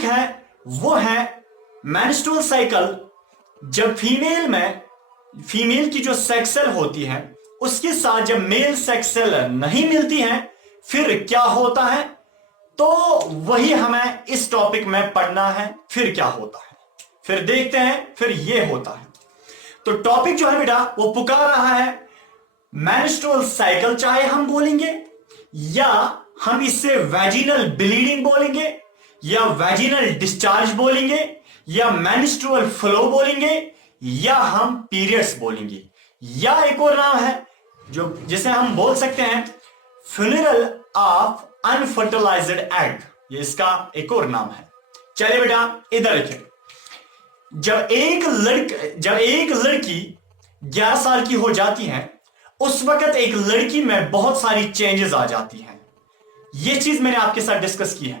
Topic है वो है मेंस्ट्रुअल साइकिल। जब फीमेल की जो सेक्स सेल होती है उसके साथ जब मेल सेक्स सेल नहीं मिलती है फिर क्या होता है, तो वही हमें इस टॉपिक में पढ़ना है। फिर क्या होता है, फिर देखते हैं, फिर ये होता है। तो टॉपिक जो है बेटा वो पुकार रहा है मेंस्ट्रुअल साइकिल, चाहे हम बोलेंगे या हम इससे वैजिनल ब्लीडिंग बोलेंगे या वैजिनल डिस्चार्ज बोलेंगे या मेंस्ट्रुअल फ्लो बोलेंगे या हम पीरियड्स बोलेंगे, या एक और नाम है जो जिसे हम बोल सकते हैं फ्यूनरल ऑफ अनफर्टिलाइज्ड एग, ये इसका एक और नाम है। चलिए बेटा इधर देखिए, जब एक लड़की 11 साल की हो जाती है उस वक्त एक लड़की में बहुत सारी चेंजेस आ जाती हैं। ये चीज मैंने आपके साथ डिस्कस की है।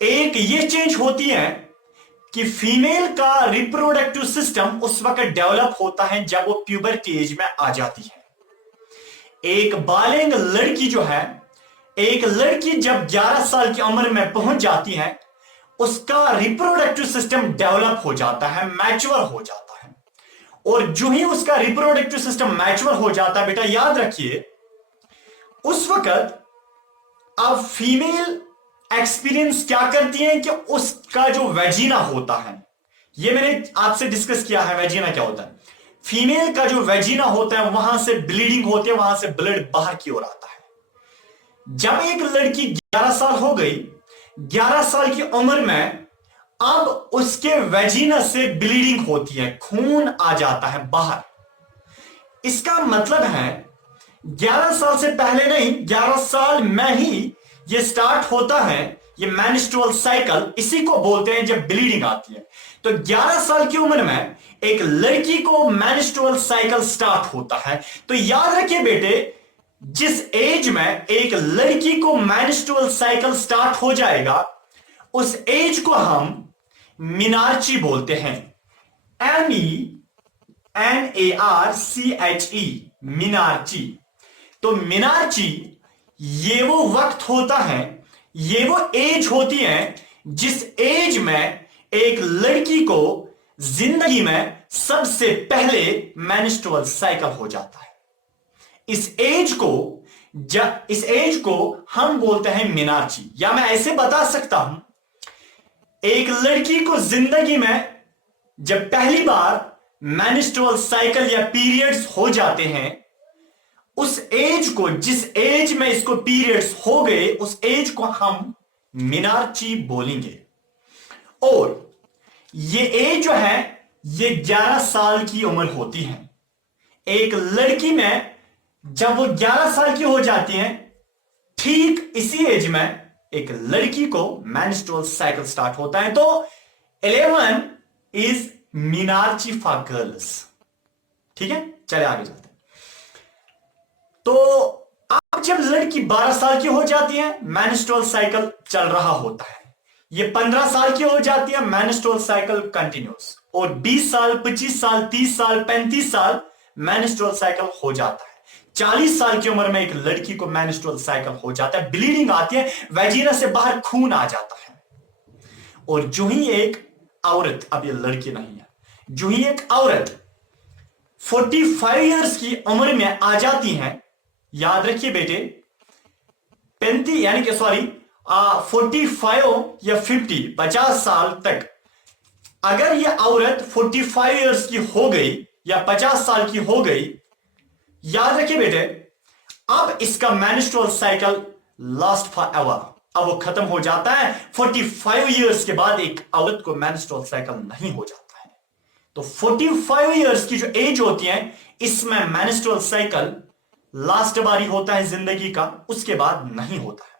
एक ये चेंज होती है कि फीमेल का रिप्रोडक्टिव सिस्टम उस वक्त डेवलप होता है जब वो प्यूबर्टी एज में आ जाती है। एक बालिग लड़की जो है, एक लड़की जब 11 साल की उम्र में पहुंच जाती है उसका रिप्रोडक्टिव सिस्टम डेवलप हो जाता है, मैच्योर हो जाता है। और जो ही उसका रिप्रोडक्टिव सिस्टम मैच्योर हो जाता है बेटा, याद रखिए उस वक्त अब फीमेल एक्सपीरियंस क्या करती है कि उसका जो वेजिना होता है, ये मैंने आपसे डिस्कस किया है वेजिना क्या होता है। फीमेल का जो वेजिना होता है वहां से ब्लीडिंग होती है, वहां से ब्लड बाहर की ओर आता है। जब एक लड़की 11 साल हो गई, 11 साल की उम्र में अब उसके वेजिना से ब्लीडिंग होती है, खून आ जाता है बाहर। इसका मतलब है 11 साल से पहले नहीं, 11 साल में ही ये स्टार्ट होता है, ये मेंस्ट्रुअल साइकिल इसी को बोलते हैं जब ब्लीडिंग आती है। तो 11 साल की उम्र में एक लड़की को मेंस्ट्रुअल साइकिल स्टार्ट होता है। तो याद रखिए बेटे, जिस एज में एक लड़की को मेंस्ट्रुअल साइकिल स्टार्ट हो जाएगा उस एज को हम मिनार्ची बोलते हैं, MENARCHE, मिनार्ची। तो मिनार्ची ये वो वक्त होता है, ये वो एज होती है जिस एज में एक लड़की को जिंदगी में सबसे पहले मेंस्ट्रुअल साइकिल हो जाता है। इस एज को हम बोलते हैं मिनार्ची। या मैं ऐसे बता सकता हूं, एक लड़की को जिंदगी में जब पहली बार मेंस्ट्रुअल साइकिल या पीरियड्स हो जाते हैं, उस एज को, जिस एज में इसको पीरियड्स हो गए, उस एज को हम मिनार्ची बोलेंगे। और ये एज जो है ये 11 साल की उम्र होती है। एक लड़की में जब वो 11 साल की हो जाती है, ठीक इसी एज में एक लड़की को मेंस्ट्रुअल साइकिल स्टार्ट होता है। तो 11 इज मिनार्ची फॉर गर्ल्स। ठीक है, चले आगे चलते हैं। तो अब जब लड़की 12 साल की हो जाती है, मेंस्ट्रुअल साइकिल चल रहा होता है। ये 15 साल की हो जाती है, मेंस्ट्रुअल साइकिल कंटिन्यूस। और 20 साल, 25 साल, 30 साल, 35 साल मेंस्ट्रुअल साइकिल हो जाता है। 40 साल की उम्र में एक लड़की को मेंस्ट्रुअल साइकिल हो जाता है, ब्लीडिंग आती है, वेजिना से बाहर खून आ जाता है। और जो ही एक औरत, अब ये लड़की नहीं है, जो ही एक औरत 45 इयर्स की उम्र में आ जाती है, याद रखिए बेटे 35 यानी कि 45 या 50 साल तक अगर ये औरत 45 इयर्स की हो गई या 50 साल की हो गई, याद रखिए बेटे अब इसका menstrual cycle last for ever, अब वो खत्म हो जाता है। 45 इयर्स के बाद एक औरत को मेंस्ट्रुअल साइकिल नहीं हो जाता है। तो 45 इयर्स की जो एज होती है इसमें मेंस्ट्रुअल साइकिल लास्ट बारी होता है जिंदगी का, उसके बाद नहीं होता है।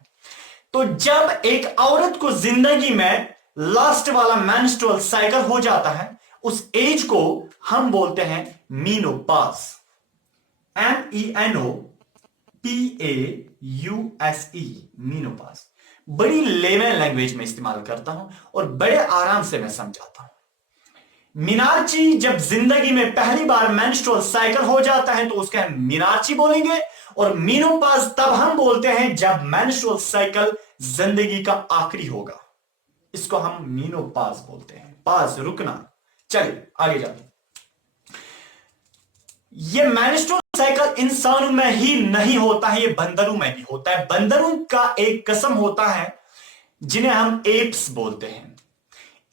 तो जब एक औरत को जिंदगी में लास्ट वाला मेंस्ट्रुअल साइकिल हो जाता है, उस एज को हम बोलते हैं मीनोपॉज, MENOPAUSE, मीनोपॉज। बड़ी लेमन लैंग्वेज में इस्तेमाल करता हूं और बड़े आराम से मैं समझाता हूं। मिनार्ची जब जिंदगी में पहली बार मेंस्ट्रुअल साइकिल हो जाता है तो उसका हम मिनार्ची बोलेंगे, और मीनोपॉज तब हम बोलते हैं जब मेंस्ट्रुअल साइकिल जिंदगी का आखिरी होगा। इसको हम मीनोपॉज बोलते हैं, पाज रुकना। चलिए आगे जाते। ये मेंस्ट्रुअल साइकिल इंसानों में ही नहीं होता है, ये बंदरों में भी होता है। बंदरों का एक किस्म होता है जिन्हें हम एप्स बोलते हैं।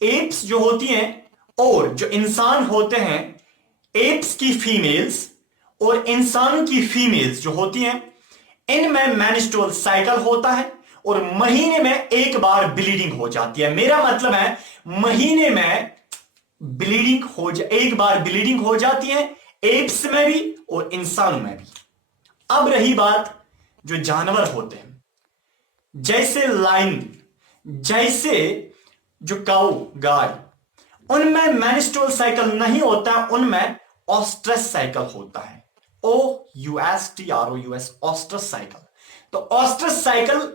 एप्स जो होती हैं और जो इंसान होते हैं, एप्स की फीमेल्स और इंसानों की फीमेल्स जो होती हैं, इनमें मेंस्ट्रुअल साइकिल होता है और महीने में एक बार ब्लीडिंग हो जाती है। मेरा मतलब है महीने में ब्लीडिंग एक बार ब्लीडिंग हो जाती है, एप्स में भी और इंसानों में भी। अब रही बात जो जानवर होते हैं, जैसे लाइन, जैसे जो काऊ गाय, उनमें मेंस्ट्रुअल साइकिल नहीं होता, उनमें ऑस्ट्रस साइकिल होता है। OUSTROUS, oestrus cycle. तो ऑस्ट्रस साइकिल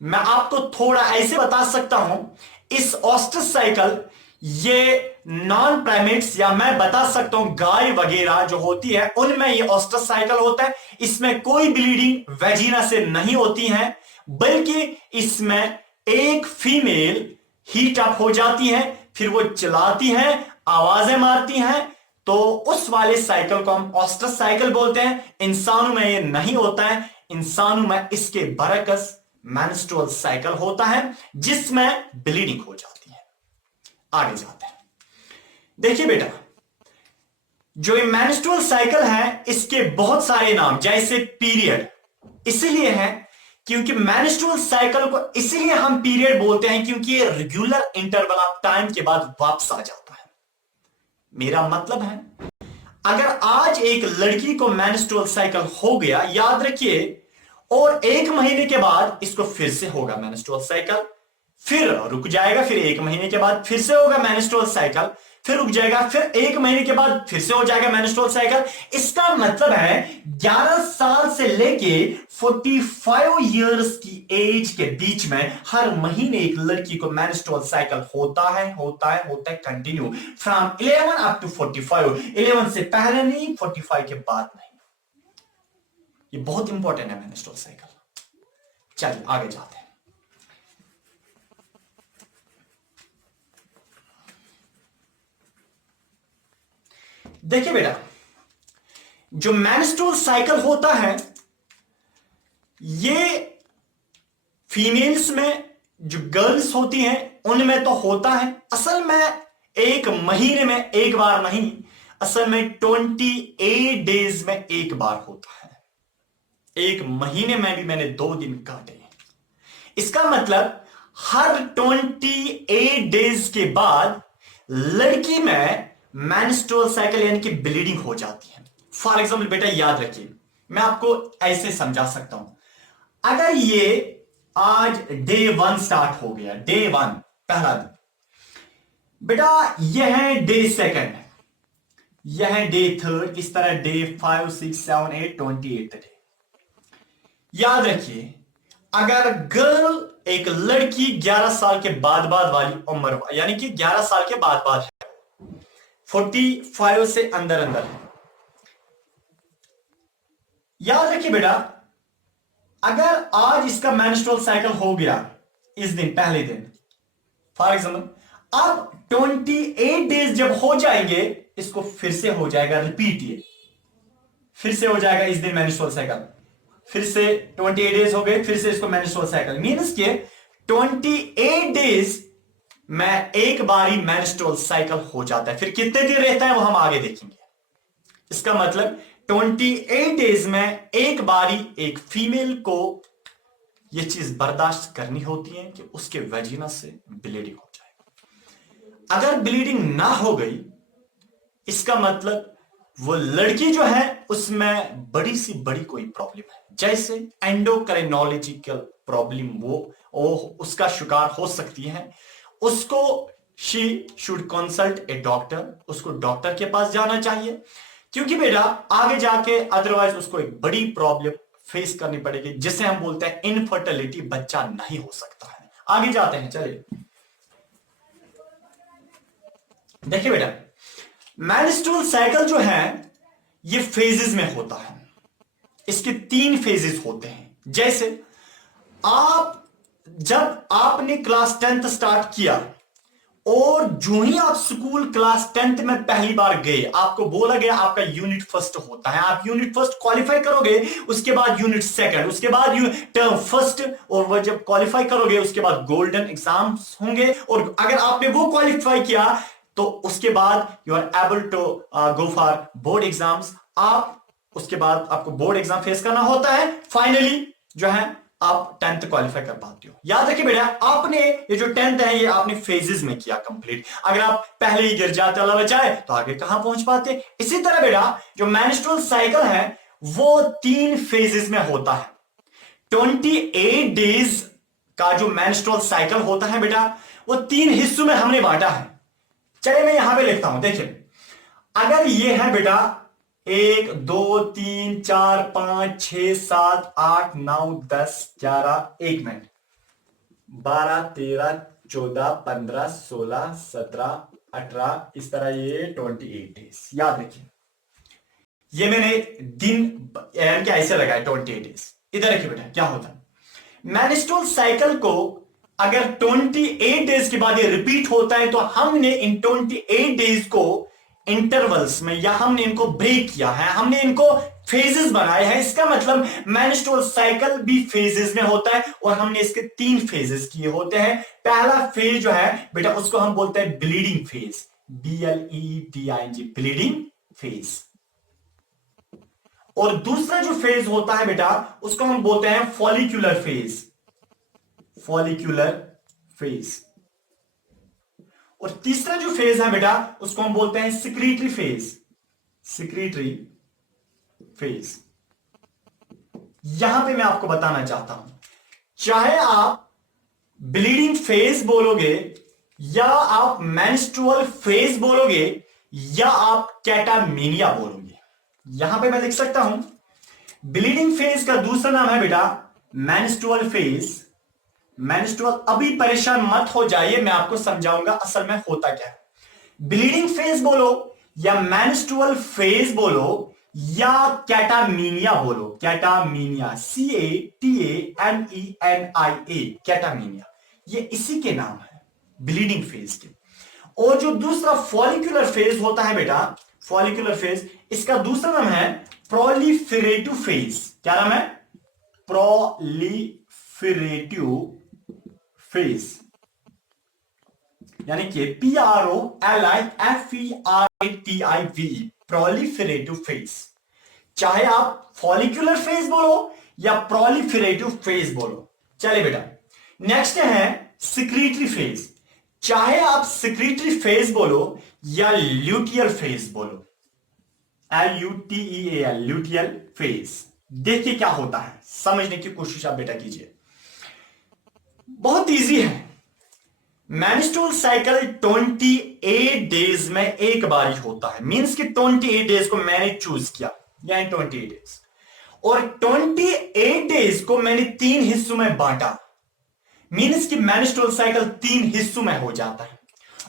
मैं आपको थोड़ा ऐसे बता सकता हूं, इस ऑस्ट्रस साइकिल ये नॉन प्राइमेट्स या मैं बता सकता हूं गाय वगैरह जो होती है उनमें ये ऑस्ट्रस साइकिल होता है। इसमें कोई ब्लीडिंग वेजिना से नहीं होती है, बल्कि इसमें एक फीमेल हीट अप हो जाती है, फिर वो चिल्लाती है, आवाजें मारती हैं, तो उस वाले साइकिल को हम ऑस्ट्रस साइकिल बोलते हैं। इंसानों में ये नहीं होता है, इंसानों में इसके बरकस मेंस्ट्रुअल साइकिल होता है जिसमें ब्लीडिंग हो जाती है। आगे जाते हैं। देखिए बेटा, जो ये मेंस्ट्रुअल साइकिल है इसके बहुत सारे नाम, जैसे पीरियड इसलिए है क्योंकि मेंस्ट्रुअल साइकिल को इसलिए हम पीरियड बोलते हैं क्योंकि ये रेगुलर इंटरवल ऑफ टाइम के बाद वापस आ जाता है। मेरा मतलब है अगर आज एक लड़की को मेंस्ट्रुअल साइकिल हो गया, याद रखिए, और 1 महीने के बाद इसको फिर से होगा मेंस्ट्रुअल साइकिल, फिर रुक जाएगा, फिर 1 महीने के बाद फिर से होगा मेंस्ट्रुअल साइकिल, फिर रुक जाएगा, फिर 1 महीने के बाद फिर से हो जाएगा मेंस्ट्रुअल साइकिल। इसका मतलब है 11 साल से लेके 45 इयर्स की एज के बीच में हर महीने एक लड़की को मेंस्ट्रुअल साइकिल होता है कंटिन्यू फ्रॉम 11 अप टू 45। 11 से पहले नहीं, 45 के बाद नहीं। ये बहुत इंपॉर्टेंट है मेंस्ट्रुअल साइकिल। चलिए आगे जाते हैं। देखिए बेटा, जो मेंस्ट्रुअल साइकिल होता है ये फीमेल्स में, जो गर्ल्स होती हैं उनमें तो होता है। असल में 1 महीने में एक बार नहीं, असल में 28 डेज में एक बार होता है। 1 महीने में भी मैंने 2 दिन काटे। इसका मतलब हर 28 डेज के बाद लड़की में मेंस्ट्रुअल साइकिल यानी कि ब्लीडिंग हो जाती है। फॉर एग्जाम्पल बेटा याद रखिए, मैं आपको ऐसे समझा सकता हूं। अगर ये आज डे 1 स्टार्ट हो गया, डे 1 पहला दिन, बेटा यह है डे 2, यह है डे 3, इस तरह डे 5, 6, 7, 8, 28 डे। याद रखिए, अगर गर्ल एक लड़की 11 साल के बाद वाली उम्र, यानी कि 11 साल के बाद है, 45 से अंदर है, याद रखिए बेटा, अगर आज इसका मेंस्ट्रुअल साइकिल हो गया इस दिन, पहले दिन फॉर एग्जाम्पल, अब 28 डेज जब हो जाएंगे इसको फिर से हो जाएगा रिपीट, ये फिर से हो जाएगा इस दिन मेंस्ट्रुअल साइकिल, फिर से 28 डेज हो गए, फिर से इसको मेंस्ट्रुअल साइकिल, मींस के 28 डेज में एक बारी मेंस्ट्रुअल साइकिल हो जाता है। फिर कितने दिन रहता है वो हम आगे देखेंगे। इसका मतलब 28 डेज में एक बारी एक फीमेल को यह चीज बर्दाश्त करनी होती है कि उसके वेजिना से ब्लीडिंग हो जाए। अगर ब्लीडिंग ना हो गई, इसका मतलब वो लड़की जो है उसमें बड़ी सी बड़ी कोई प्रॉब्लम है, जैसे एंडोक्राइनोलॉजिकल प्रॉब्लम, वो उसका शिकार हो सकती है। उसको she should consult A doctor, उसको डॉक्टर के पास जाना चाहिए, क्योंकि बेटा आगे जाके अदरवाइज उसको एक बड़ी प्रॉब्लम फेस करनी पड़ेगी जिसे हम बोलते हैं इनफर्टिलिटी, बच्चा नहीं हो सकता है। आगे जाते हैं, चलिए देखिए बेटा, मेंस्ट्रुअल साइकिल जो है ये फेजेस में होता है। इसके 3 फेजेस होते हैं। जैसे जब आपने क्लास 10th स्टार्ट किया और जो ही आप स्कूल क्लास 10th में पहली बार गए, आपको बोला गया आपका यूनिट फर्स्ट होता है, आप यूनिट फर्स्ट क्वालिफाई करोगे, उसके बाद यूनिट सेकंड, उसके बाद टर्म फर्स्ट, और वह जब क्वालिफाई करोगे उसके बाद गोल्डन एग्जाम्स होंगे, और अगर आपने वो क्वालिफाई किया तो उसके बाद you are able to go for board exams. आप उसके बाद आपको बोर्ड एग्जाम फेस करना होता है, फाइनली जो है आप 10th क्वालिफाई कर पाते हो। याद रखिए बेटा, आपने ये जो 10th है ये आपने फेजेस में किया कंप्लीट। अगर आप पहले ही गिर जाते वाला बचाए तो आगे कहां पहुंच पाते। इसी तरह बेटा जो मेंस्ट्रुअल साइकिल है वो 3 फेजेस में होता है। 28 डेज का जो मेंस्ट्रुअल साइकिल होता है बेटा वो 3 हिस्सों में हमने बांटा है। चलिए मैं यहां पे लिखता हूं, देखिए अगर ये है बेटा 1 2 3 4 5 6 7 8 9 10 11, 1 मिनट, 12 13 14 15 16 17 18, इस तरह ये 28 डेज। याद रखिए ये मैंने दिन क्या ऐसे लगाया 28 डेज। इधर रखिए बेटा क्या होता है मेंस्ट्रुअल साइकिल को अगर 28 डेज के बाद ये रिपीट होता है तो हमने इन 28 डेज को इंटरवल्स में या हमने इनको ब्रेक किया है, हमने इनको फेजेस बनाए हैं। इसका मतलब मेंस्ट्रुअल साइकिल भी फेजेस में होता है और हमने इसके 3 फेजेस किए होते हैं। पहला फेज जो है बेटा उसको हम बोलते हैं bleeding phase, BLEDING, bleeding phase. और दूसरा जो फेज होता है बेटा उसको हम बोलते हैं फॉलिक्यूलर फेज, फॉलिक्यूलर फेज। और तीसरा जो फेज है बेटा उसको हम बोलते हैं सिक्रीटरी फेज, सिक्रीटरी फेज। यहां पे मैं आपको बताना चाहता हूं, चाहे आप ब्लीडिंग फेज बोलोगे या आप मेंस्ट्रुअल फेज बोलोगे या आप कैटामीनिया बोलोगे, यहां पे मैं लिख सकता हूं ब्लीडिंग फेज का दूसरा नाम है बेटा मेंस्ट्रुअल फेज। मेंस्ट्रुअल, अभी परेशान मत हो जाइए, मैं आपको समझाऊंगा असल में होता क्या है। ब्लीडिंग फेज बोलो या मेंस्ट्रुअल फेज बोलो या कैटामीनिया बोलो, कैटामीनिया, CATAMENIA, कैटामीनिया, ये इसी के नाम है ब्लीडिंग फेज के। और जो दूसरा फॉलिक्यूलर फेज होता है बेटा, फॉलिक्यूलर फेज, इसका दूसरा नाम है प्रोलिफेरेटिव फेज। क्या नाम है? प्रोलिफेरेटिव फेज, यानी कि PROLIFERATIVE, प्रोलिफेरेटिव फेज। चाहे आप फॉलिक्यूलर फेज बोलो या प्रोलिफेरेटिव फेज बोलो। चलिए बेटा नेक्स्ट है सिक्रीटरी फेज। चाहे आप सिक्रीटरी फेज बोलो या ल्यूटियल फेज बोलो, LUTEAL, ल्यूटियल फेज। देखिए क्या होता है, समझने की कोशिश आप बेटा कीजिए, बहुत इजी है। मेंस्ट्रुअल साइकिल 28 डेज में एक बार ही होता है, मींस कि 28 डेज को मैंने चूज किया, यानी 28 डेज, और 28 डेज को मैंने 3 हिस्सों में बांटा, मींस कि मेंस्ट्रुअल साइकिल 3 हिस्सों में हो जाता है।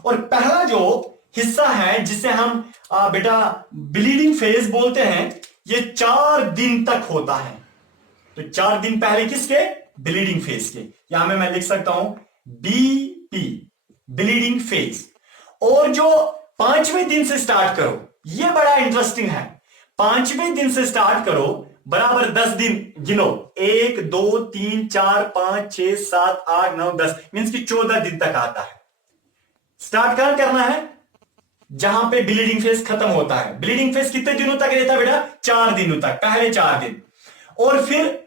और पहला जो हिस्सा है जिसे हम बेटा ब्लीडिंग फेज बोलते हैं, ये 4 दिन तक होता है। तो 4 दिन पहले किसके? ब्लीडिंग फेज के। यहां में मैं लिख सकता हूं BP, ब्लीडिंग फेज। और जो 5वें दिन से स्टार्ट करो, ये बड़ा इंटरेस्टिंग है, 5वें दिन से स्टार्ट करो, बराबर 10 दिन गिनो, 1 2 3 4 5 6 7 8 9 10, मींस कि 14 दिन तक आता है। स्टार्ट कहां करना है? जहां पे ब्लीडिंग फेज खत्म होता है। ब्लीडिंग फेज कितने दिनों तक रहता है बेटा? 4 दिनों तक, पहले 4 दिन, और फिर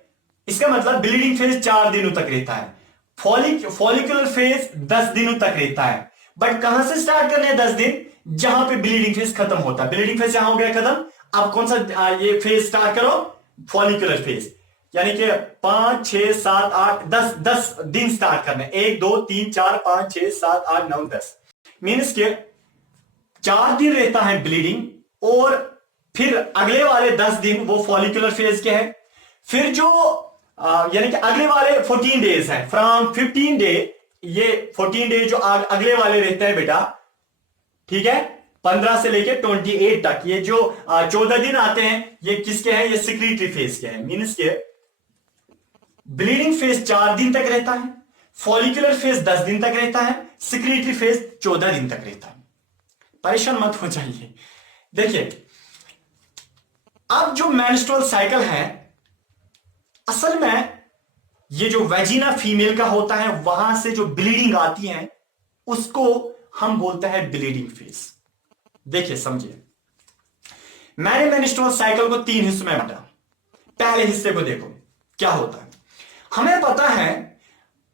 इसका मतलब ब्लीडिंग फेज 4 दिनों तक रहता है। फॉलिकुलर फेज 10 दिनों तक रहता है। बट कहां से स्टार्ट करने हैं? 10 दिन, जहां पे ब्लीडिंग फेज खत्म होता है। ब्लीडिंग फेज यहां हो गया खत्म, अब कौन सा ये फेज स्टार्ट करो? फॉलिकुलर फेज, यानी कि 5 6 7 8 10 दिन स्टार्ट करने, 1 2 3 4 5 6 7 8 9 10, मीन्स के 4 दिन रहता है ब्लीडिंग, और फिर अगले वाले 10 दिन वो फॉलिकुलर फेज के हैं। फिर जो यानी कि अगले वाले 14 डेज है, फ्रॉम 15 डे, ये 14 डे जो अगले वाले रहते हैं बेटा, ठीक है, 15 से लेके 28 तक, ये जो 14 दिन आते हैं, ये किसके हैं? ये सिक्रीटरी फेज के हैं। मीन्स के ब्लीडिंग फेज 4 दिन तक रहता है, फॉलिकुलर फेज 10 दिन तक रहता है, सिक्रेटरी फेज 14 दिन तक रहता है। परेशान मत हो जाइए। देखिए, अब जो मेंस्ट्रुअल साइकिल है, असल में ये जो वेजिना फीमेल का होता है, वहां से जो ब्लीडिंग आती है उसको हम बोलते हैं ब्लीडिंग फेज। देखिए समझिए, मैंने मेंस्ट्रुअल साइकिल को 3 हिस्सों में बांटा। पहले हिस्से को देखो क्या होता है। हमें पता है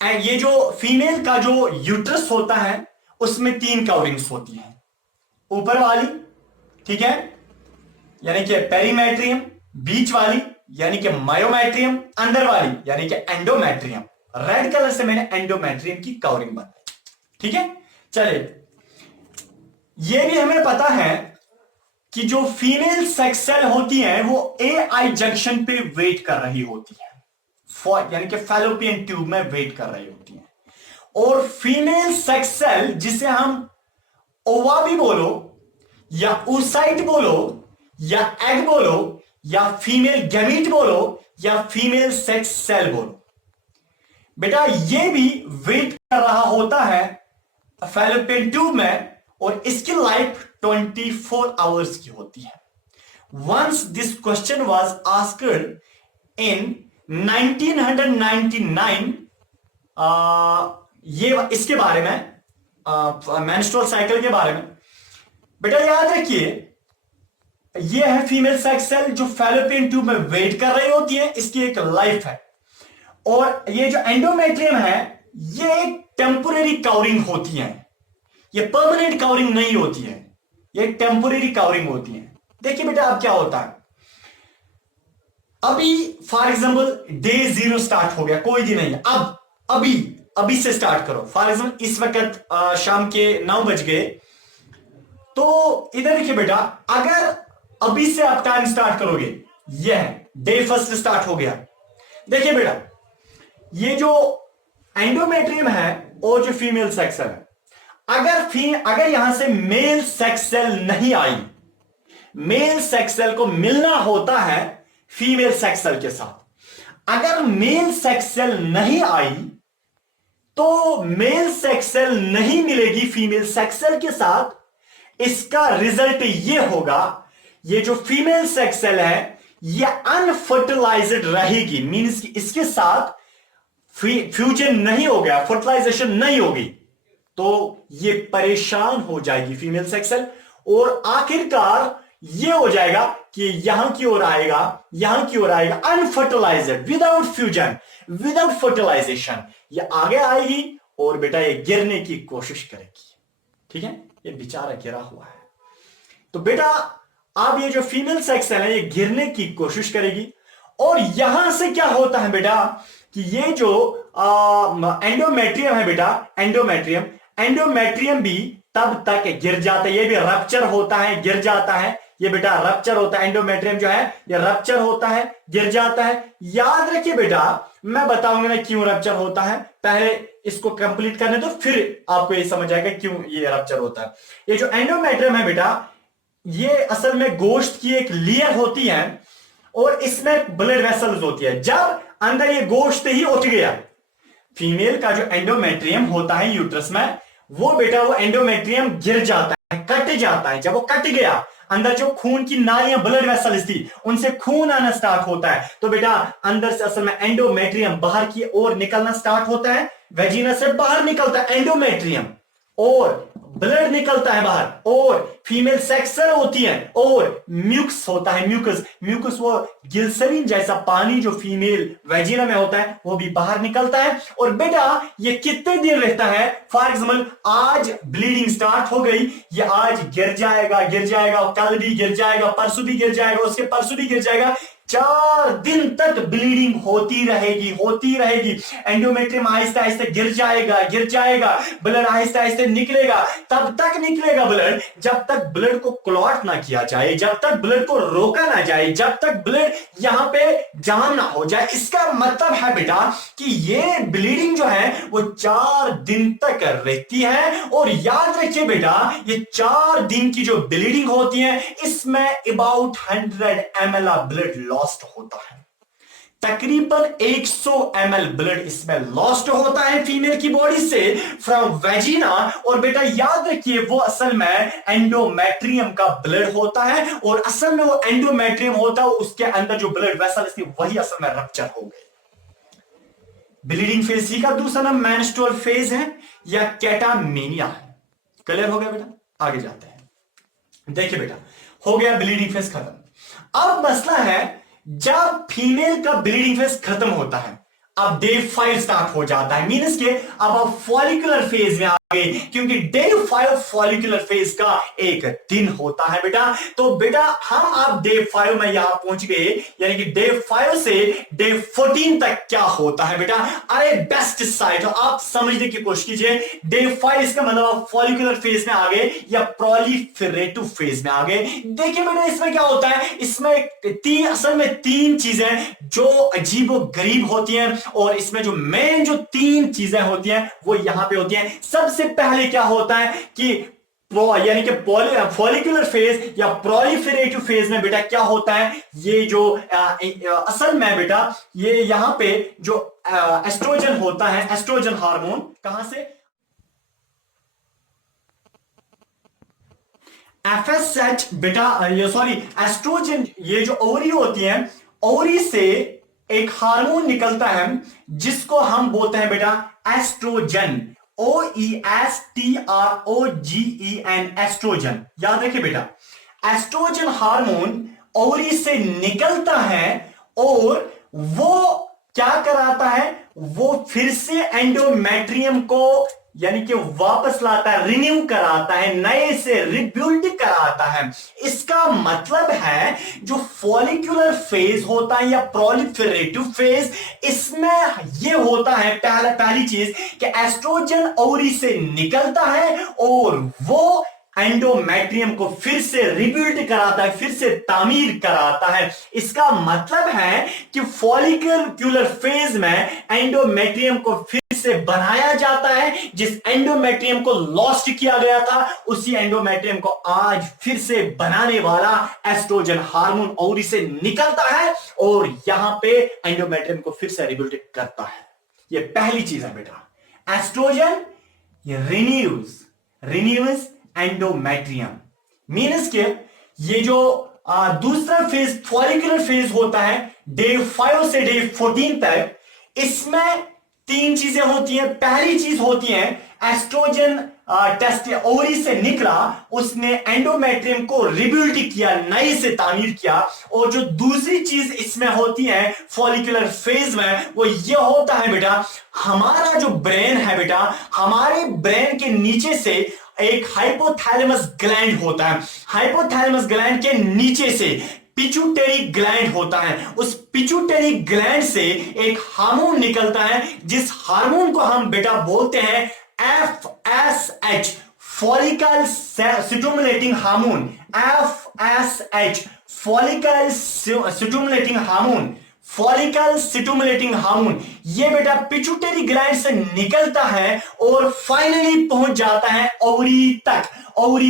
ये जो फीमेल का जो यूट्रस होता है उसमें 3 कवरिंग्स होती हैं। ऊपर वाली, ठीक है, यानी कि पेरीमेट्रियम, बीच वाली यानी कि मायोमेट्रियम, अंदर वाली यानी कि एंडोमेट्रियम। रेड कलर से मैंने एंडोमेट्रियम की कवरिंग बनाई, ठीक है। चलिए, यह भी हमें पता है कि जो फीमेल सेक्स सेल होती है वो AI जंक्शन पे वेट कर रही होती है, यानी कि फैलोपियन ट्यूब में वेट कर रही होती है। और फीमेल सेक्स सेल, जिसे हम ओवा भी बोलो या oocyte बोलो या एग बोलो या फीमेल गैमीट बोलो या फीमेल सेक्स सेल बोलो, बेटा ये भी वेट कर रहा होता है फैलोपियन ट्यूब में, और इसकी लाइफ 24 आवर्स की होती है। Once this question was asked in 1999, ये इसके बारे में, मेंस्ट्रुअल साइकिल के बारे में। बेटा याद रखिए, ये है फीमेल सेक्स सेल जो फैलोपियन ट्यूब में वेट कर रही होती है, इसकी एक लाइफ है। और ये जो एंडोमेट्रियम है, ये एक टेम्पोरेरी कवरिंग होती है, ये परमानेंट कवरिंग नहीं होती है, ये टेम्पोरेरी कवरिंग होती है। देखिए बेटा, अब क्या होता है, अभी फॉर एग्जांपल डे 0 स्टार्ट हो गया, कोई दिन नहीं है, अब अभी से स्टार्ट करो। फॉर एग्जांपल इस वक्त शाम के 9 बज गए, तो इधर देखिए बेटा, अगर अभी से आप टाइम स्टार्ट करोगे, यह डे फर्स्ट स्टार्ट हो गया। देखिए बेटा, ये जो एंडोमेट्रियम है और जो फीमेल सेक्स सेल है, अगर यहां से मेल सेक्स सेल नहीं आई, मेल सेक्स सेल को मिलना होता है फीमेल सेक्स सेल के साथ। अगर मेल सेक्स सेल नहीं आई तो मेल सेक्स सेल नहीं मिलेगी फीमेल सेक्स सेल के साथ। इसका रिजल्ट यह होगा, ये जो फीमेल सेक्स सेल है ये अनफर्टिलाइज्ड रहेगी, मींस कि इसके साथ फ्यूजन नहीं हो गया, फर्टिलाइजेशन नहीं होगी, तो ये परेशान हो जाएगी फीमेल सेक्स सेल, और आखिरकार ये हो जाएगा कि यहां की ओर आएगा unfertilized, without fusion, without fertilization. ये आगे आएगी और बेटा ये गिरने की कोशिश करेगी, ठीक है। ये बेचारा गिरा हुआ है, तो बेटा अब ये जो फीमेल सेक्स सेल है ये गिरने की कोशिश करेगी। और यहां से क्या होता है बेटा कि ये जो एंडोमेट्रियम है बेटा, एंडोमेट्रियम भी तब तक गिर जाता है, ये भी रप्चर होता है, गिर जाता है। ये बेटा रप्चर होता है, एंडोमेट्रियम जो है ये रप्चर होता है, गिर जाता है। याद रखिए बेटा, मैं बताऊंगा ना क्यों रप्चर होता है, पहले इसको कंप्लीट करने तो फिर आपको ये समझ आएगा क्यों ये रप्चर होता है। ये जो एंडोमेट्रियम है बेटा, ये असल में गोश्त की एक लेयर होती है और इसमें ब्लड वेसल्स होती है। जब अंदर ये गोश्त ही उठ गया, फीमेल का जो एंडोमेट्रियम होता है यूट्रस में, वो बेटा वो एंडोमेट्रियम गिर जाता है, कट जाता है। जब वो कट गया, अंदर जो खून की नालियां, ब्लड वेसल्स थी, उनसे खून आना स्टार्ट होता है, तो बेटा अंदर से असल में एंडोमेट्रियम बाहर की ओर निकलना स्टार्ट होता है। वेजिना से बाहर निकलता है एंडोमेट्रियम और ब्लड निकलता है बाहर, और फीमेल सेक्स सेल होती है, और म्यूकस होता है, म्यूकस वो ग्लिसरीन जैसा पानी जो फीमेल वेजिना में होता है वो भी बाहर निकलता है। और बेटा ये कितने दिन रहता है, फॉर एग्जाम्पल आज ब्लीडिंग स्टार्ट हो गई, ये आज गिर जाएगा, कल भी गिर जाएगा, परसों भी गिर जाएगा, उसके परसों भी गिर जाएगा, 4 दिन तक ब्लीडिंग होती रहेगी। एंडोमेट्रियम आहिस्ते आहिस्ते गिर जाएगा, ब्लड आहिस्ते आहिस्ते निकलेगा। तब तक निकलेगा ब्लड जब तक ब्लड को क्लॉट ना किया जाए, जब तक ब्लड को रोका ना जाए, जब तक ब्लड यहां पे जाम ना हो जाए। इसका मतलब है बेटा कि ये ब्लीडिंग जो है वो 4 दिन तक रहती है। और याद रखिए बेटा, ये 4 दिन की जो ब्लीडिंग होती है, इसमें अबाउट 100 ml ब्लड लॉस्ट होता है। तकरीबन 100 ml ब्लड इसमें लॉस्ट होता है फीमेल की बॉडी से फ्रॉम वेजिना। और बेटा याद रखिए वो असल में एंडोमेट्रियम का ब्लड होता है, और असल में वो एंडोमेट्रियम होता है, उसके अंदर जो ब्लड वेसल्स थी वही असल में रप्चर हो गए। ब्लीडिंग फेज ही का दूसरा नाम मेंस्ट्रुअल फेज है या कैटामीनिया है। क्लियर हो गया बेटा, आगे जाते हैं। देखिए बेटा, हो गया ब्लीडिंग फेज खत्म। अब मसला है जब फीमेल का ब्लीडिंग फेज खत्म होता है, अब डे 5 स्टार्ट हो जाता है, मींस के अब आप फॉलिकुलर फेज में आ गए, क्योंकि डे 5 फॉलिकुलर फेज का एक दिन होता है बेटा। तो बेटा हम अब डे 5 में यहां पहुंच गए, यानी कि डे 5 से डे 14 तक क्या होता है बेटा। अरे बेस्ट साइड आप समझने की कोशिश कीजिए। डे 5 इसका मतलब आप फॉलिकुलर फेज में आ गए या प्रोलिफेरेटिव फेज में आ गए। देखिए बेटा इसमें क्या होता है, इसमें असल में 3 चीजें जो अजीबो गरीब होती हैं, और इसमें जो मेन जो 3 चीजें होती हैं वो यहां पे होती हैं। सबसे पहले क्या होता है कि यानी कि फॉलिकुलर फेज या प्रोलिफेरेटिव फेज में बेटा क्या होता है, ये जो असल में बेटा ये यहां पे जो एस्ट्रोजन होता है, एस्ट्रोजन हार्मोन कहां से, एफएसएच बेटा, ये सॉरी एस्ट्रोजन, ये जो ओवरी होती है, ओवरी से एक हार्मोन निकलता है जिसको हम बोलते हैं बेटा एस्ट्रोजन, OESTROGEN, एस्ट्रोजन। याद रखिए बेटा, एस्ट्रोजन हार्मोन ओवरी से निकलता है और वो क्या कराता है, वो फिर से एंडोमेट्रियम को यानी कि वापस लाता है, रिन्यू कराता है, नए से रिबिल्ड कराता है। इसका मतलब है जो फॉलिकुलर फेज होता है या प्रोलिफेरेटिव फेज, इसमें ये होता है पहली चीज कि एस्ट्रोजन ओवरी से निकलता है और वो एंडोमेट्रियम को फिर से रिबिल्ड कराता है, फिर से तामीर कराता है। इसका मतलब है कि फॉलिकुलर फेज में एंडोमेट्रियम को फिर से बनाया जाता है, जिस एंडोमेट्रियम को लॉस्ट किया गया था उसी एंडोमेट्रियम को आज फिर से बनाने वाला एस्ट्रोजन हार्मोन ओवरी से निकलता है और यहां पे एंडोमेट्रियम को फिर से रिबिल्ड करता है। ये पहली चीज है बेटा, एस्ट्रोजन ये रिन्यूज एंडोमेट्रियम। मीन्स के ये जो दूसरा फेज फॉलिकुलर फेज होता है डे 5 से डे 14 तक, इसमें 3 चीजें होती हैं। पहली चीज होती है एस्ट्रोजन टेस्ट ओवरी से निकला, उसने एंडोमेट्रियम को रिबिल्ड किया, नए से तामीर किया। और जो दूसरी चीज इसमें होती है फॉलिकुलर फेज में, वो ये होता है बेटा, हमारा जो ब्रेन है बेटा, हमारे ब्रेन के नीचे से एक हाइपोथैलेमस ग्लैंड होता है। हाइपोथैलेमस ग्लैंड के नीचे से पिट्यूटरी ग्लैंड होता है। उस पिट्यूटरी ग्लैंड से एक हार्मोन निकलता है, जिस हार्मोन को हम बेटा बोलते हैं FSH, follicle stimulating hormone. FSH follicle stimulating hormone, follicle stimulating hormone, ये बेटा पिट्यूटरी ग्लैंड से निकलता है और फाइनली पहुंच जाता है ओवरी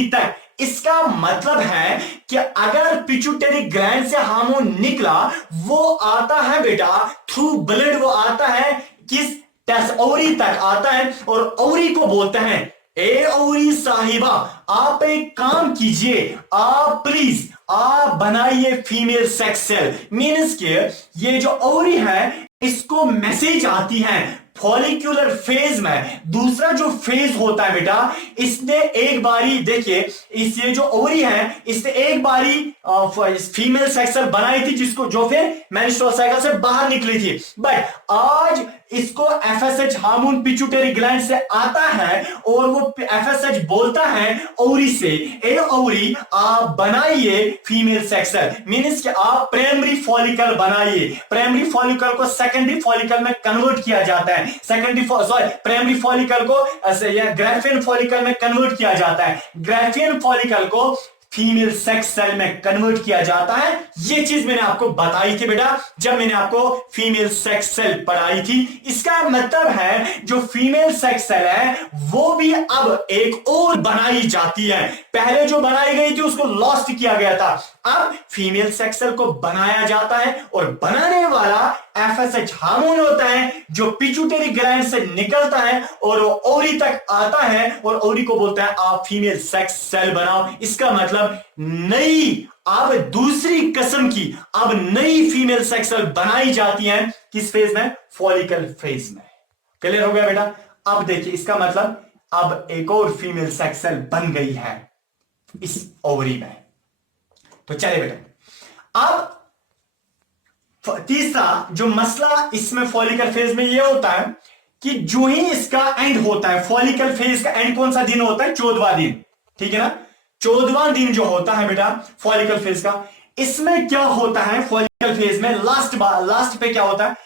तक। इसका मतलब है कि अगर पिट्यूटरी ग्लैंड से हार्मोन निकला, वो आता है बेटा थ्रू ब्लड, वो आता है किस टेस्ट ओवरी तक आता है, और ओवरी को बोलते हैं ए ओवरी साहिबा, आप एक काम कीजिए, आप प्लीज आप बनाइए फीमेल सेक्स सेल। मीन्स के ये जो ओवरी है इसको मैसेज आती है फॉलिकुलर फेज में। दूसरा जो फेज होता है बेटा, इसने एक बारी देखिए, इस ये जो ओवरी है इसने एक बारी फीमेल सेक्स सेल बनाई थी, जिसको जो फिर मेंस्ट्रुअल साइकिल से बाहर निकली थी। बट आज इसको एफएसएच हार्मोन पिट्यूटरी ग्लैंड से आता है और वो एफएसएच बोलता है ओवरी से, ए ओवरी आप बनाइए फीमेल सेक्स सेल। मींस कि आप प्राइमरी फॉलिकल बनाइए। प्राइमरी फॉलिकल को सेकेंडरी फॉलिकल में कन्वर्ट किया जाता है, प्राइमरी फॉलिकल को ग्राफियन फॉलिकल में कन्वर्ट किया जाता है। ग्राफियन फॉलिकल को फीमेल सेक्स सेल में कन्वर्ट किया जाता है। यह चीज मैंने आपको बताई थी बेटा जब मैंने आपको फीमेल सेक्स सेल पढ़ाई थी। इसका मतलब है जो फीमेल सेक्स सेल है वो भी अब एक और बनाई जाती है। पहले जो बनाई गई थी उसको लॉस्ट किया गया था, अब फीमेल सेक्स सेल को बनाया जाता है और बनाने वाला एफएसएच हार्मोन होता है जो पिट्यूटरी ग्लैंड से निकलता है और वो ओवरी तक आता है और ओवरी को बोलता है आप फीमेल सेक्स सेल बनाओ। इसका मतलब नई अब दूसरी किस्म की अब नई फीमेल सेक्स सेल बनाई जाती है। किस फेज में? फॉलिकल फेज में। क्लियर हो गया बेटा? अब देखिए इसका मतलब अब एक और फीमेल सेक्स सेल बन गई है इस ओवरी में। तो चले बेटा अब तीसरा जो मसला इसमें फॉलिकल फेज में यह होता है कि जो ही इसका एंड होता है, फॉलिकल फेज का एंड कौन सा दिन होता है? 14वां दिन, ठीक है ना? 14वां दिन जो होता है बेटा फॉलिकल फेज का, इसमें क्या होता है फॉलिकल फेज में लास्ट पे क्या होता है?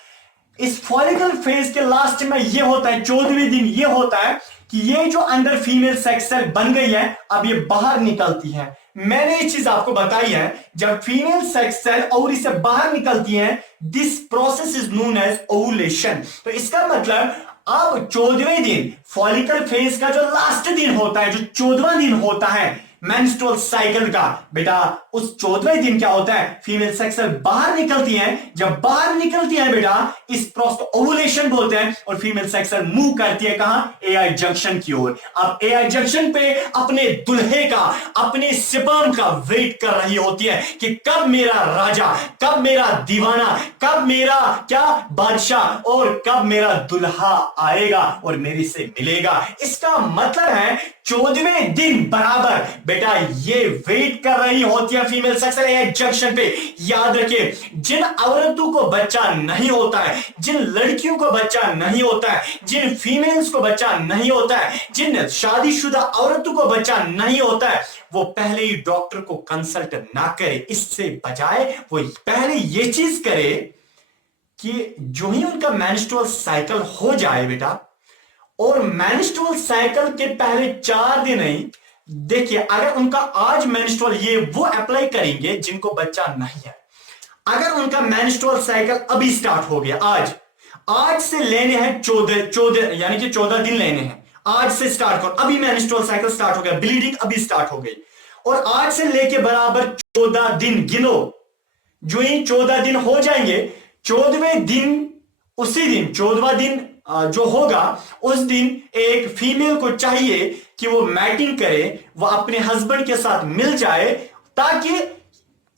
इस फॉलिकल फेज के लास्ट में यह होता है 14वें दिन यह होता है कि ये जो अंदर फीमेल सेक्स सेल बन गई है अब ये बाहर निकलती है। मैंने ये चीज आपको बताई है जब फीमेल सेक्स सेल ओवरी से बाहर निकलती है this process is known as ovulation. तो इसका मतलब अब 14वें दिन फॉलिकल फेज का जो लास्ट दिन होता है, जो 14वां दिन होता है मेंस्ट्रुअल साइकिल का, बेटा उस 14वें दिन क्या होता है? फीमेल सेक्स सेल बाहर निकलती है। जब बाहर निकलती है बेटा इस प्रोसेस को ओवुलेशन बोलते हैं और फीमेल सेक्स सेल मूव करती है कहां? एआई जंक्शन की ओर। अब एआई जंक्शन पे अपने दुल्हे का, अपने स्पर्म का वेट कर रही होती है कि कब मेरा राजा, कब मेरा दीवाना, कब मेरा क्या बादशाह और कब मेरा दुल्हा आएगा और मेरे से मिलेगा। इसका मतलब है 14वें दिन बराबर बेटा ये वेट कर रही होती है फीमेल सेक्स सेल जंक्शन पे। याद रखिए जिन औरतों को बच्चा नहीं होता है, जिन लड़कियों को बच्चा नहीं होता है, जिन फीमेल्स को बच्चा नहीं होता है, जिन शादीशुदा औरतों को बच्चा नहीं होता है, वो पहले ही डॉक्टर को कंसल्ट ना करे। इससे बजाय वो पहले ये चीज करे कि जो ही उनका मेंस्ट्रुअल साइकिल हो जाए बेटा, और मेंस्ट्रुअल साइकिल के पहले 4 दिन ही देखिए अगर उनका आज मेंस्ट्रुअल ये वो अप्लाई करेंगे जिनको बच्चा नहीं है। अगर उनका मेंस्ट्रुअल साइकिल अभी स्टार्ट हो गया, आज से लेने हैं 14 यानी कि 14 दिन लेने हैं, आज से स्टार्ट करो। अभी मेंस्ट्रुअल साइकिल स्टार्ट हो गया, ब्लीडिंग अभी स्टार्ट हो गई और आज से लेके बराबर 14 दिन गिनो। जो ही 14 दिन हो जाएंगे, 14वें दिन उसी दिन 14वां दिन जो होगा उस दिन एक फीमेल को चाहिए कि वो मैटिंग करे, वो अपने हस्बैंड के साथ मिल जाए ताकि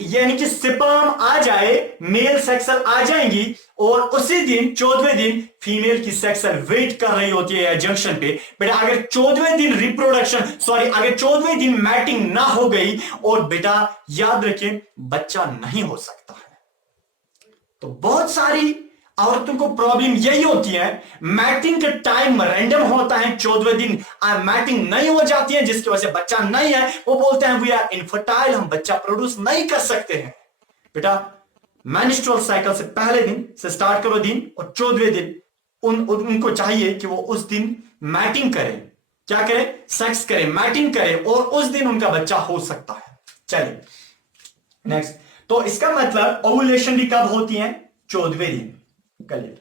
यानी कि स्पर्म आ जाए, मेल सेक्स सेल आ जाएंगी और उसी दिन 14वें दिन फीमेल की सेक्स सेल वेट कर रही होती है जंक्शन पे। बेटा अगर 14वें दिन अगर 14वें दिन मैटिंग ना हो गई और बेटा याद रखिए बच्चा नहीं हो सकता है। तो बहुत सारी औरतों को प्रॉब्लम यही होती है, मैटिंग का टाइम रैंडम होता है, 14वें दिन मैटिंग नहीं हो जाती है जिसकी वजह से बच्चा नहीं है। वो बोलते हैं वी आर इनफर्टाइल, हम बच्चा प्रोड्यूस नहीं कर सकते हैं। बेटा मेंस्ट्रुअल साइकिल से पहले दिन से स्टार्ट करो दिन और 14वें दिन उनको चाहिए कि वो उस दिन मैटिंग करें, क्या करें? सेक्स करें, मैटिंग करें और उस दिन उनका बच्चा हो सकता है। चलिए नेक्स्ट, तो इसका मतलब ओवुलेशन भी कब होती है? 14वें दिन। क्लियर?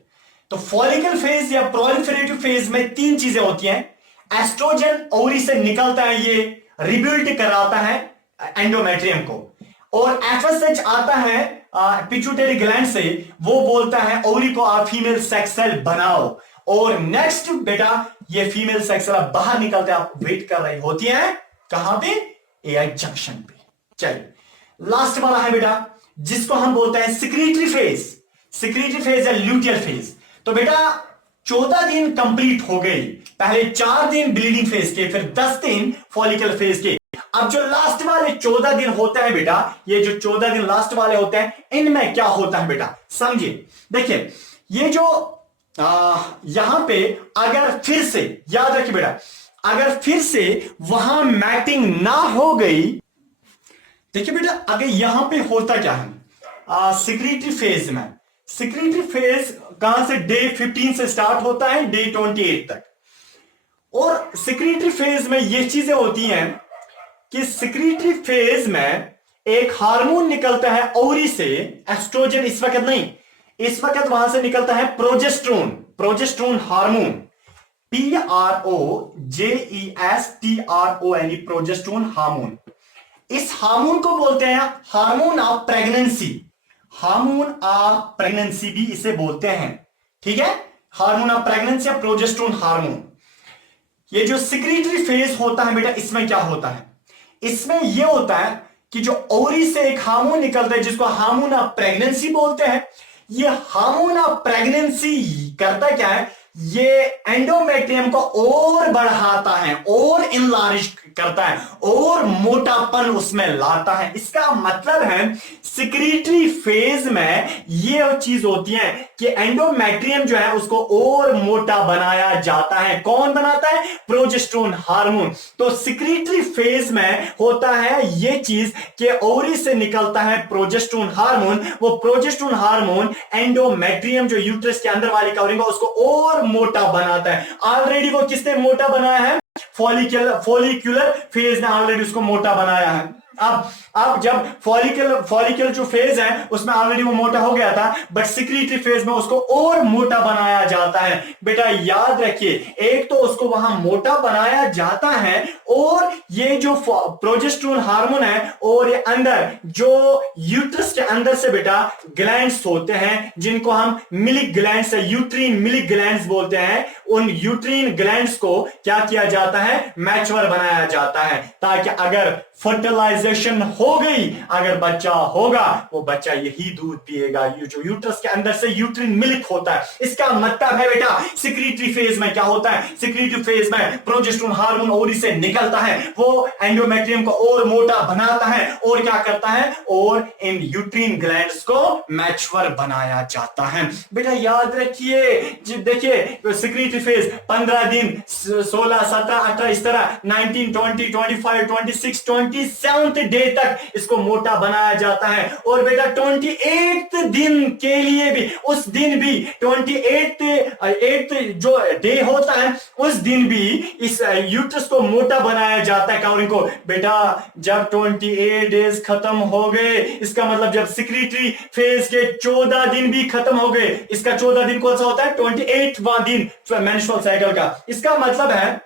तो फॉलिकल फेज या प्रोलिफरेटिव फेज में 3 चीजें होती हैं। एस्ट्रोजन ओवरी से निकलता है, ये रिबिल्ड कराता है एंडोमेट्रियम को, और एफएसएच आता है पिट्यूटरी ग्लैंड से, वो बोलता है ओवरी को आप फीमेल सेक्स सेल बनाओ। और नेक्स्ट बेटा ये फीमेल सेक्स सेल बाहर निकलते हैं, आप वेट कर रही होती है कहां पे? एआई जंक्शन पे। चलिए लास्ट वाला है बेटा जिसको हम बोलते हैं सिक्रीटरी फेज। सिक्रीटरी फेज या ल्यूटियल फेज। तो बेटा 14 दिन कंप्लीट हो गई, पहले 4 दिन ब्लीडिंग फेज के, फिर 10 दिन फॉलिकल फेज के। अब जो लास्ट वाले 14 दिन होते हैं बेटा, ये जो 14 दिन लास्ट वाले होते हैं, इनमें क्या होता है बेटा समझिए। देखिए ये जो यहां पे अगर फिर से याद रखिए बेटा, अगर फिर से वहां मैटिंग ना हो गई, देखिए बेटा अगर यहां पे होता क्या है सिक्रीटरी फेज में, सिक्रीटरी फेज कहां से? डे 15 से स्टार्ट होता है डे 28 तक। और सिक्रीटरी फेज में ये चीजें होती हैं कि सिक्रीटरी फेज में एक हार्मोन निकलता है ओवरी से, एस्ट्रोजन इस वक्त नहीं, इस वक्त वहां से निकलता है progesterone, progesterone hormone, PROJESTRON, progesterone hormone. इस हार्मोन को बोलते हैं hormone of pregnancy, hormone of pregnancy भी इसे बोलते हैं, ठीक है, हार्मोन ऑफ प्रेगनेंसी या प्रोजेस्ट्रोन हार्मोन। ये जो सिक्रीटरी फेज होता है बेटा, इसमें क्या होता है, इसमें यह होता है कि जो ओवरी से एक हार्मोन निकलता है जिसको हार्मोन ऑफ प्रेगनेंसी बोलते हैं। ये हार्मोन ऑफ प्रेगनेंसी करता क्या है, ये एंडोमेट्रियम को और बढ़ाता है, और इनलार्ज करता है, और मोटापन उसमें लाता है। इसका मतलब है सिक्रीटरी फेज में ये चीज होती है कि एंडोमेट्रियम जो है उसको और मोटा बनाया जाता है। कौन बनाता है, प्रोजेस्टेरोन हार्मोन। तो सिक्रीटरी फेज में होता है ये चीज कि ओवरी से निकलता है प्रोजेस्टेरोन हार्मोन, वो प्रोजेस्टेरोन हार्मोन एंडोमेट्रियम जो यूट्रस के अंदर वाली कवरिंग है उसको और मोटा बनाता है। ऑलरेडी वो किसने मोटा बनाया है, फॉलिक्यूलर फेज ने ऑलरेडी उसको मोटा बनाया है। अब जब फॉलिकल जो फेज है उसमें ऑलरेडी वो मोटा हो गया था, बट सिक्रीटरी फेज में उसको और मोटा बनाया जाता है। बेटा याद रखिए, एक तो उसको वहां मोटा बनाया जाता है, और ये जो प्रोजेस्टेरोन हार्मोन है, और ये अंदर जो यूट्रस के अंदर से बेटा ग्लैंड्स होते हैं जिनको हम मिल्क ग्लैंड्स या यूट्रीन मिल्क ग्लैंड्स बोलते हैं, उन यूट्रीन ग्लैंड्स को क्या किया जाता है, मैच्योर बनाया जाता है, ताकि अगर फर्टिलाइजेशन हो गई, अगर बच्चा होगा, वो बच्चा यही दूध पिएगा, ये जो यूट्रस के अंदर से यूट्रिन मिल्क होता है। इसका मतलब है बेटा सिक्रीटरी फेज में क्या होता है, सिक्रीटरी फेज में प्रोजेस्टेरोन हार्मोन ओवरी से निकलता है, वो एंडोमेट्रियम को और मोटा बनाता है, और क्या करता है, और इन यूट्रिन ग्लैंड्स को मैच्योर बनाया जाता है। बेटा याद रखिए, देखिए सिक्रीटरी फेज 15 दिन, 16, 17, 18 इस तरह 19, 20, 25, 26, 27 डे तक इसको मोटा बनाया जाता है। और बेटा 28 दिन के लिए भी, उस दिन भी 28 जो डे होता है उस दिन भी इस यूट्रस को मोटा बनाया जाता है, कवरिंग को। बेटा जब 28 डेज खत्म हो गए, इसका मतलब जब सिक्रीटरी फेज के 14 दिन भी खत्म हो गए, इसका 14 दिन कौन सा होता है, 28वां दिन मेंस्ट्रुअल साइकिल का। इसका मतलब है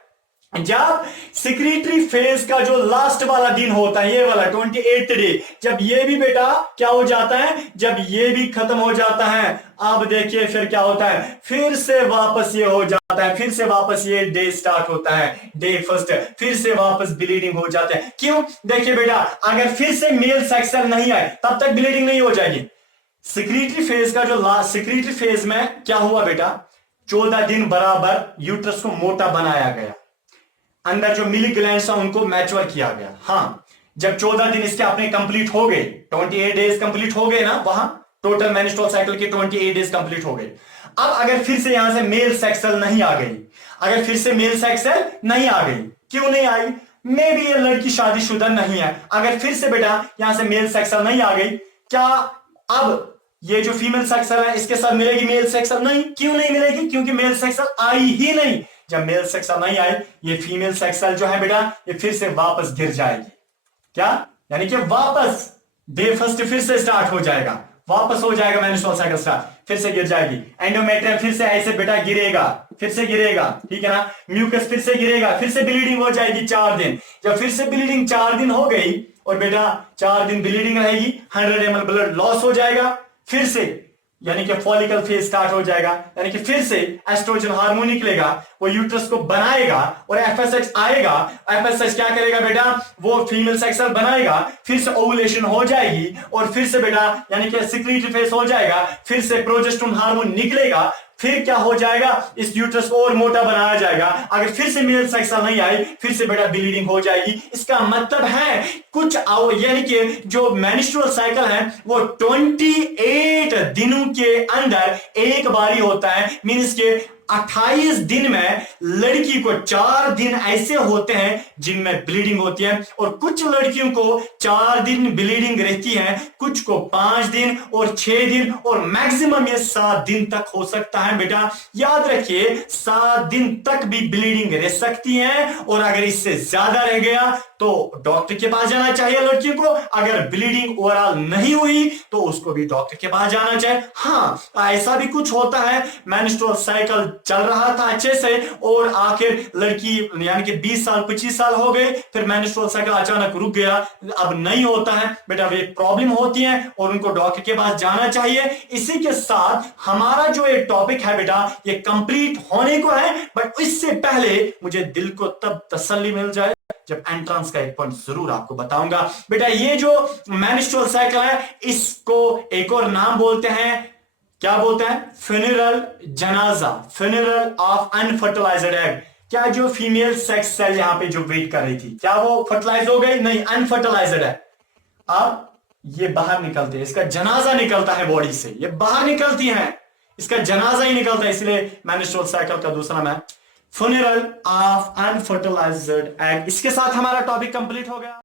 जब सिक्रीटरी फेज का जो लास्ट वाला दिन होता है, ये वाला 28th डे, जब ये भी बेटा क्या हो जाता है, जब ये भी खत्म हो जाता है, अब देखिए फिर क्या होता है, फिर से वापस ये हो जाता है, फिर से वापस ये डे स्टार्ट होता है, डे फर्स्ट, फिर से वापस ब्लीडिंग हो जाता है। क्यों, देखिए बेटा अगर फिर से मेल सेक्स सेल नहीं आए तब तक ब्लीडिंग नहीं हो जाएगी। सिक्रीटरी फेज का जो लास्ट, सिक्रीटरी फेज में क्या हुआ बेटा, 14 दिन बराबर यूट्रस को मोटा बनाया गया, अंदर जो मिल्क ग्लैंड्स हैं उनको मैच्योर किया गया। हाँ, जब 14 दिन इसके अपने कंप्लीट हो गए, 28 डेज कंप्लीट हो गए ना, वहां टोटल मेंस्ट्रुअल साइकिल के 28 डेज कंप्लीट हो गए। अब अगर फिर से यहां से मेल सेक्स सेल नहीं आ गई, अगर फिर से मेल सेक्स सेल नहीं आ गई, क्यों नहीं आई, मे बी ये लड़की शादीशुदा नहीं है, अगर फिर से बेटा यहां से मेल सेक्स सेल नहीं आ गई, क्या अब ये जो फीमेल सेक्स सेल है इसके साथ मिलेगी मेल सेक्स सेल, नहीं। क्यों नहीं मिलेगी, क्योंकि मेल सेक्स सेल आई ही नहीं। जब मेल सेक्स सेल नहीं आई, ये फीमेल सेक्स सेल जो है बेटा ये फिर से वापस गिर जाएगी। क्या, यानी कि वापस डे फर्स्ट फिर से स्टार्ट हो जाएगा, वापस हो जाएगा मेंस्ट्रुअल साइकिल स्टार्ट, फिर से गिर जाएगी। एंडोमेट्रियम फिर से ऐसे बेटा गिरेगा, फिर से गिरेगा, ठीक है ना, म्यूकस फिर से गिरेगा, फिर से ब्लीडिंग हो जाएगी 4 दिन। जब फिर से ब्लीडिंग 4 दिन हो गई, और बेटा 4 दिन ब्लीडिंग रहेगी, 100 ml ब्लड लॉस हो जाएगा, फिर से यानी कि फॉलिकल फेज स्टार्ट हो जाएगा, यानी कि फिर से एस्ट्रोजन हार्मोन निकलेगा, वो यूट्रस को बनाएगा, और एफएसएच आएगा। एफएसएच क्या करेगा बेटा, वो फीमेल सेक्स सेल बनाएगा, फिर से ओवुलेशन हो जाएगी, और फिर से बेटा यानी कि सिक्रीटरी फेज हो जाएगा, फिर से प्रोजेस्टेरोन हार्मोन निकलेगा, फिर क्या हो जाएगा, इस यूट्रस को और मोटा बनाया जाएगा। अगर फिर से मेल सेक्स सेल नहीं आई, फिर से बेटा ब्लीडिंग हो जाएगी। इसका मतलब है कुछ यानी कि जो मेंस्ट्रुअल साइकिल है वो 28 दिनों के अंदर एक बारी होता है, मींस के 28 दिन में लड़की को 4 दिन ऐसे होते हैं जिनमें ब्लीडिंग होती है, और कुछ लड़कियों को 4 दिन ब्लीडिंग रहती है, कुछ को 5 दिन और 6 दिन और मैक्सिमम ये 7 दिन तक हो सकता है। बेटा याद रखिए 7 दिन तक भी ब्लीडिंग रह सकती है, और अगर इससे ज्यादा रह गया तो डॉक्टर के पास जाना चाहिए लड़की को। अगर ब्लीडिंग ओवरऑल नहीं हुई तो उसको भी डॉक्टर के पास जाना चाहिए। हाँ, ऐसा भी कुछ होता है, मेंस्ट्रुअल साइकिल चल रहा था अच्छे से और आखिर लड़की यानी कि 20 साल 25 साल हो गए, फिर मेंस्ट्रुअल साइकिल अचानक रुक गया, अब नहीं होता है। बेटा ये प्रॉब्लम होती है और उनको डॉक्टर के पास जाना चाहिए। इसी के साथ हमारा जो ये टॉपिक है बेटा ये कंप्लीट होने को है, बट इससे पहले मुझे दिल को तब तसल्ली मिल जाए जब एंट्रेंस का एक पॉइंट जरूर आपको बताऊंगा। बेटा ये जो मेंस्ट्रुअल साइकिल है इसको एक और नाम बोलते हैं, क्या बोलते हैं? फ्यूनरल जनाजा, फ्यूनरल ऑफ अनफर्टिलाइज्ड एग। क्या जो फीमेल सेक्स सेल यहां पे जो वेट कर रही थी, क्या वो फर्टिलाइज हो गई? नहीं, अनफर्टिलाइज्ड है। अब ये बाहर निकलते हैं, इसका जनाजा निकलता है बॉडी से, ये बाहर निकलती है, इसका जनाजा ही निकलता है, इसलिए मेंस्ट्रुअल साइकिल का दूसरा नाम फ्यूनरल ऑफ अनफर्टिलाइज्ड एग। इसके साथ हमारा टॉपिक कंप्लीट हो गया।